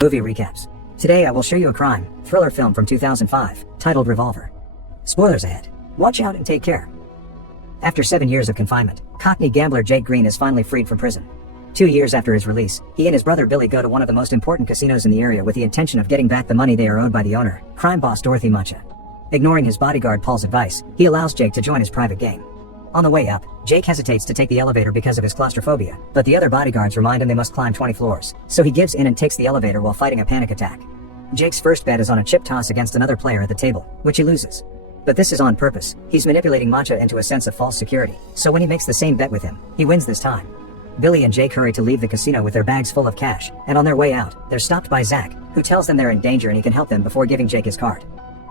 Movie recaps. Today I will show you a crime thriller film from 2005, titled Revolver. Spoilers ahead. Watch out and take care. After 7 years of confinement, Cockney gambler Jake Green is finally freed from prison. 2 years after his release, he and his brother Billy go to one of the most important casinos in the area with the intention of getting back the money they are owed by the owner, crime boss Dorothy Macha. Ignoring his bodyguard Paul's advice, he allows Jake to join his private game. On the way up, Jake hesitates to take the elevator because of his claustrophobia, but the other bodyguards remind him they must climb 20 floors, so he gives in and takes the elevator while fighting a panic attack. Jake's first bet is on a chip toss against another player at the table, which he loses. But this is on purpose. He's manipulating Macha into a sense of false security, so when he makes the same bet with him, he wins this time. Billy and Jake hurry to leave the casino with their bags full of cash, and on their way out, they're stopped by Zach, who tells them they're in danger and he can help them before giving Jake his card.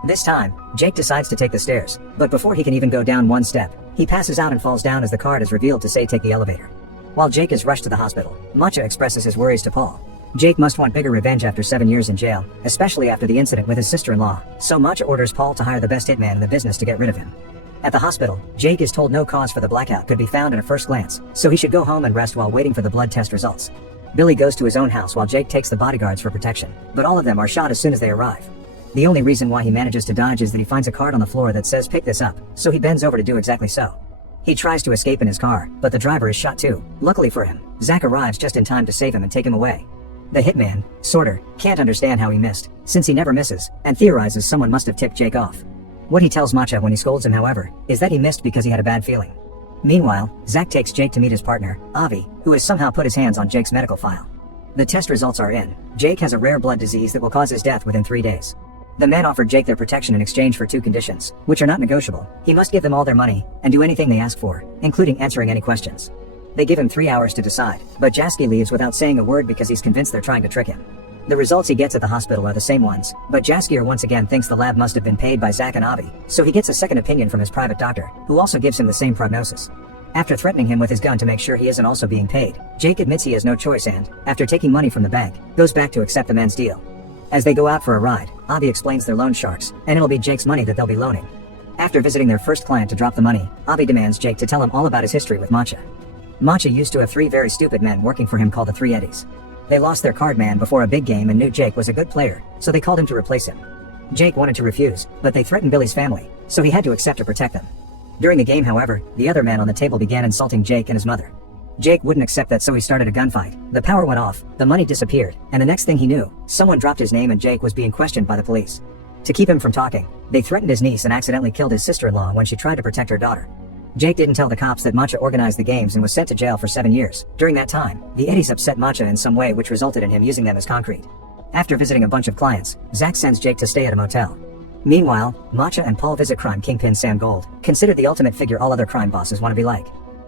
This time, Jake decides to take the stairs, but before he can even go down one step, he passes out and falls down as the card is revealed to say take the elevator. While Jake is rushed to the hospital, Macha expresses his worries to Paul. Jake must want bigger revenge after 7 years in jail, especially after the incident with his sister-in-law, so Macha orders Paul to hire the best hitman in the business to get rid of him. At the hospital, Jake is told no cause for the blackout could be found at a first glance, so he should go home and rest while waiting for the blood test results. Billy goes to his own house while Jake takes the bodyguards for protection, but all of them are shot as soon as they arrive. The only reason why he manages to dodge is that he finds a card on the floor that says pick this up, so he bends over to do exactly so. He tries to escape in his car, but the driver is shot too. Luckily for him, Zach arrives just in time to save him and take him away. The hitman, Sorter, can't understand how he missed, since he never misses, and theorizes someone must have tipped Jake off. What he tells Macha when he scolds him, however, is that he missed because he had a bad feeling. Meanwhile, Zach takes Jake to meet his partner, Avi, who has somehow put his hands on Jake's medical file. The test results are in. Jake has a rare blood disease that will cause his death within 3 days. The men offered Jake their protection in exchange for 2 conditions, which are not negotiable. He must give them all their money, and do anything they ask for, including answering any questions. They give him 3 hours to decide, but Jasky leaves without saying a word because he's convinced they're trying to trick him. The results he gets at the hospital are the same ones, but Jaskier once again thinks the lab must have been paid by Zach and Avi, so he gets a second opinion from his private doctor, who also gives him the same prognosis. After threatening him with his gun to make sure he isn't also being paid, Jake admits he has no choice and, after taking money from the bank, goes back to accept the men's deal. As they go out for a ride, Avi explains they're loan sharks, and it'll be Jake's money that they'll be loaning. After visiting their first client to drop the money, Avi demands Jake to tell him all about his history with Macha. Macha used to have 3 very stupid men working for him called the Three Eddies. They lost their card man before a big game and knew Jake was a good player, so they called him to replace him. Jake wanted to refuse, but they threatened Billy's family, so he had to accept to protect them. During the game, however, the other men on the table began insulting Jake and his mother. Jake wouldn't accept that, so he started a gunfight. The power went off, the money disappeared, and the next thing he knew, someone dropped his name and Jake was being questioned by the police. To keep him from talking, they threatened his niece and accidentally killed his sister-in-law when she tried to protect her daughter. Jake didn't tell the cops that Macha organized the games and was sent to jail for 7 years. During that time, the Eddies upset Macha in some way, which resulted in him using them as concrete. After visiting a bunch of clients, Zach sends Jake to stay at a motel. Meanwhile, Macha and Paul visit crime kingpin Sam Gold, considered the ultimate figure all other crime bosses want to be like.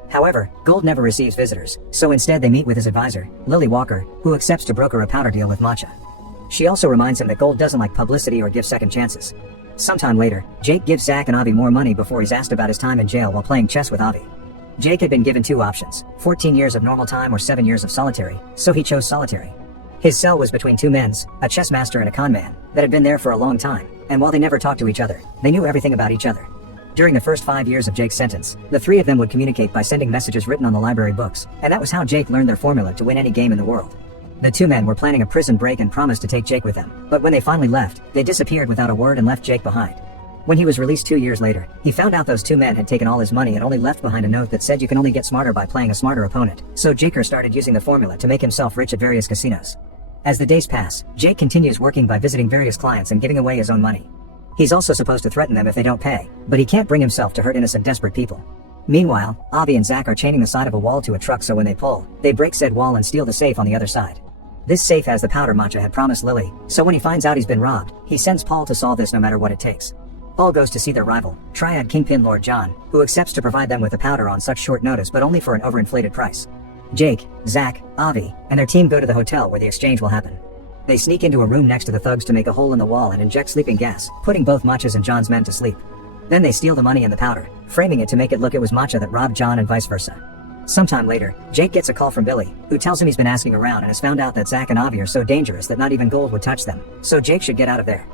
However, Gold never receives visitors, so instead they meet with his advisor, Lily Walker, who accepts to broker a powder deal with Macha. She also reminds him that Gold doesn't like publicity or give second chances. Sometime later, Jake gives Zach and Avi more money before he's asked about his time in jail while playing chess with Avi. Jake had been given 2 options, 14 years of normal time or 7 years of solitary, so he chose solitary. His cell was between 2 men, a chess master and a con man, that had been there for a long time, and while they never talked to each other, they knew everything about each other. During the first 5 years of Jake's sentence, the 3 of them would communicate by sending messages written on the library books, and that was how Jake learned their formula to win any game in the world. The 2 men were planning a prison break and promised to take Jake with them, but when they finally left, they disappeared without a word and left Jake behind. When he was released 2 years later, he found out those 2 men had taken all his money and only left behind a note that said you can only get smarter by playing a smarter opponent, so Jaker started using the formula to make himself rich at various casinos. As the days pass, Jake continues working by visiting various clients and giving away his own money. He's also supposed to threaten them if they don't pay, but he can't bring himself to hurt innocent, desperate people. Meanwhile, Avi and Zach are chaining the side of a wall to a truck, so when they pull, they break said wall and steal the safe on the other side. This safe has the powder Macha had promised Lily, so when he finds out he's been robbed, he sends Paul to solve this no matter what it takes. Paul goes to see their rival, Triad Kingpin Lord John, who accepts to provide them with the powder on such short notice but only for an overinflated price. Jake, Zach, Avi, and their team go to the hotel where the exchange will happen. They sneak into a room next to the thugs to make a hole in the wall and inject sleeping gas, putting both Macha's and John's men to sleep. Then they steal the money and the powder, framing it to make it look it was Macha that robbed John and vice versa. Sometime later, Jake gets a call from Billy, who tells him he's been asking around and has found out that Zach and Avi are so dangerous that not even Gold would touch them, so Jake should get out of there.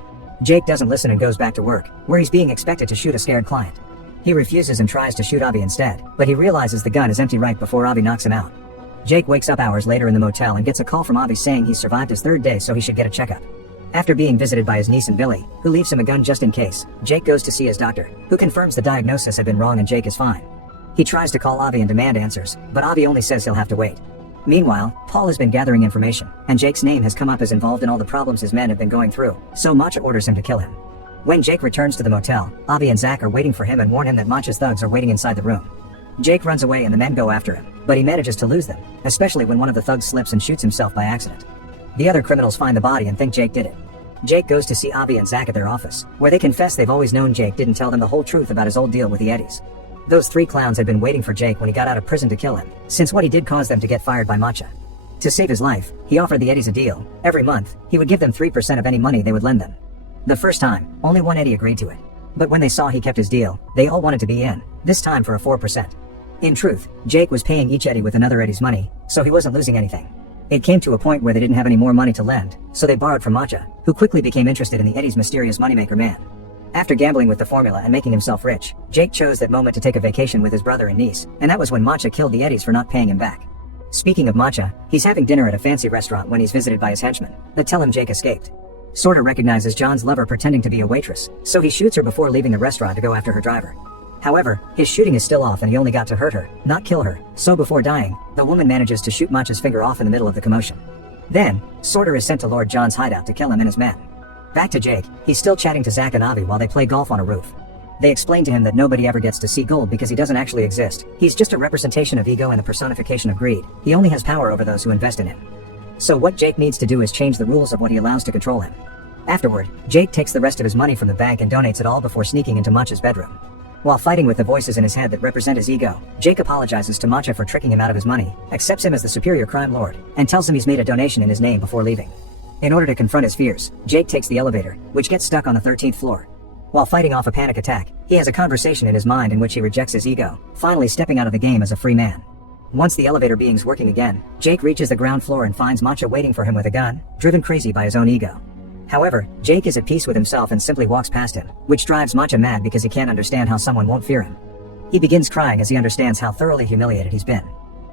Jake doesn't listen and goes back to work, where he's being expected to shoot a scared client. He refuses and tries to shoot Avi instead, but he realizes the gun is empty right before Avi knocks him out. Jake wakes up hours later in the motel and gets a call from Avi saying he's survived his third day, so he should get a checkup. After being visited by his niece and Billy, who leaves him a gun just in case, Jake goes to see his doctor, who confirms the diagnosis had been wrong and Jake is fine. He tries to call Avi and demand answers, but Avi only says he'll have to wait. Meanwhile, Paul has been gathering information, and Jake's name has come up as involved in all the problems his men have been going through, so Matcha orders him to kill him. When Jake returns to the motel, Avi and Zach are waiting for him and warn him that Matcha's thugs are waiting inside the room. Jake runs away and the men go after him, but he manages to lose them, especially when one of the thugs slips and shoots himself by accident. The other criminals find the body and think Jake did it. Jake goes to see Avi and Zach at their office, where they confess they've always known Jake didn't tell them the whole truth about his old deal with the Eddies. Those three clowns had been waiting for Jake when he got out of prison to kill him, since what he did caused them to get fired by Matcha. To save his life, he offered the Eddies a deal. Every month, he would give them 3% of any money they would lend them. The first time, only one Eddie agreed to it. But when they saw he kept his deal, they all wanted to be in, this time for a 4%. In truth, Jake was paying each Eddie with another Eddie's money, so he wasn't losing anything. It came to a point where they didn't have any more money to lend, so they borrowed from Matcha, who quickly became interested in the Eddie's mysterious moneymaker man. After gambling with the formula and making himself rich, Jake chose that moment to take a vacation with his brother and niece, and that was when Matcha killed the Eddies for not paying him back. Speaking of Matcha, he's having dinner at a fancy restaurant when he's visited by his henchmen, that tell him Jake escaped. Sorta recognizes John's lover pretending to be a waitress, so he shoots her before leaving the restaurant to go after her driver. However, his shooting is still off and he only got to hurt her, not kill her, so before dying, the woman manages to shoot Matcha's finger off in the middle of the commotion. Then, Sorter is sent to Lord John's hideout to kill him and his men. Back to Jake, he's still chatting to Zach and Avi while they play golf on a roof. They explain to him that nobody ever gets to see gold because he doesn't actually exist. He's just a representation of ego and the personification of greed. He only has power over those who invest in him. So what Jake needs to do is change the rules of what he allows to control him. Afterward, Jake takes the rest of his money from the bank and donates it all before sneaking into Matcha's bedroom. While fighting with the voices in his head that represent his ego, Jake apologizes to Matcha for tricking him out of his money, accepts him as the superior crime lord, and tells him he's made a donation in his name before leaving. In order to confront his fears, Jake takes the elevator, which gets stuck on the 13th floor. While fighting off a panic attack, he has a conversation in his mind in which he rejects his ego, finally stepping out of the game as a free man. Once the elevator being's working again, Jake reaches the ground floor and finds Matcha waiting for him with a gun, driven crazy by his own ego. However, Jake is at peace with himself and simply walks past him, which drives Matcha mad because he can't understand how someone won't fear him. He begins crying as he understands how thoroughly humiliated he's been.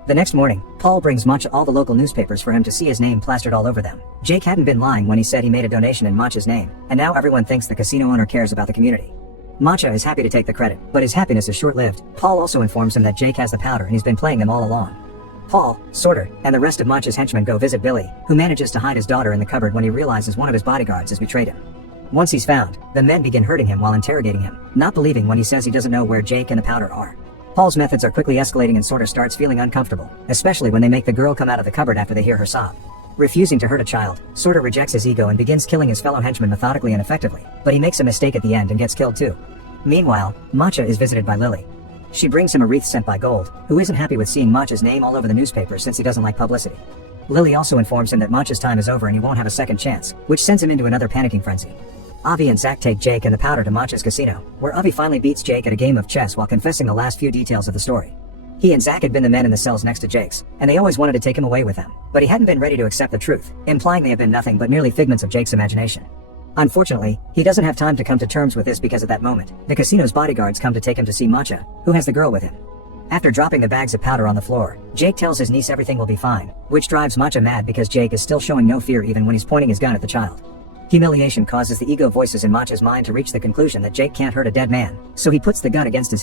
The next morning, Paul brings Matcha all the local newspapers for him to see his name plastered all over them. Jake hadn't been lying when he said he made a donation in Matcha's name, and now everyone thinks the casino owner cares about the community. Matcha is happy to take the credit, but his happiness is short-lived. Paul also informs him that Jake has the powder and he's been playing them all along. Paul, Sorter, and the rest of Matcha's henchmen go visit Billy, who manages to hide his daughter in the cupboard when he realizes one of his bodyguards has betrayed him. Once he's found, the men begin hurting him while interrogating him, not believing when he says he doesn't know where Jake and the powder are. Paul's methods are quickly escalating and Sorter starts feeling uncomfortable, especially when they make the girl come out of the cupboard after they hear her sob. Refusing to hurt a child, Sorter rejects his ego and begins killing his fellow henchmen methodically and effectively, but he makes a mistake at the end and gets killed too. Meanwhile, Matcha is visited by Lily. She brings him a wreath sent by Gold, who isn't happy with seeing Matcha's name all over the newspaper since he doesn't like publicity. Lily also informs him that Matcha's time is over and he won't have a second chance, which sends him into another panicking frenzy. Avi and Zach take Jake and the powder to Matcha's casino, where Avi finally beats Jake at a game of chess while confessing the last few details of the story. He and Zach had been the men in the cells next to Jake's, and they always wanted to take him away with them, but he hadn't been ready to accept the truth, implying they had been nothing but merely figments of Jake's imagination. Unfortunately, he doesn't have time to come to terms with this because at that moment, the casino's bodyguards come to take him to see Matcha, who has the girl with him. After dropping the bags of powder on the floor, Jake tells his niece everything will be fine, which drives Matcha mad because Jake is still showing no fear even when he's pointing his gun at the child. Humiliation causes the ego voices in Matcha's mind to reach the conclusion that Jake can't hurt a dead man, so he puts the gun against his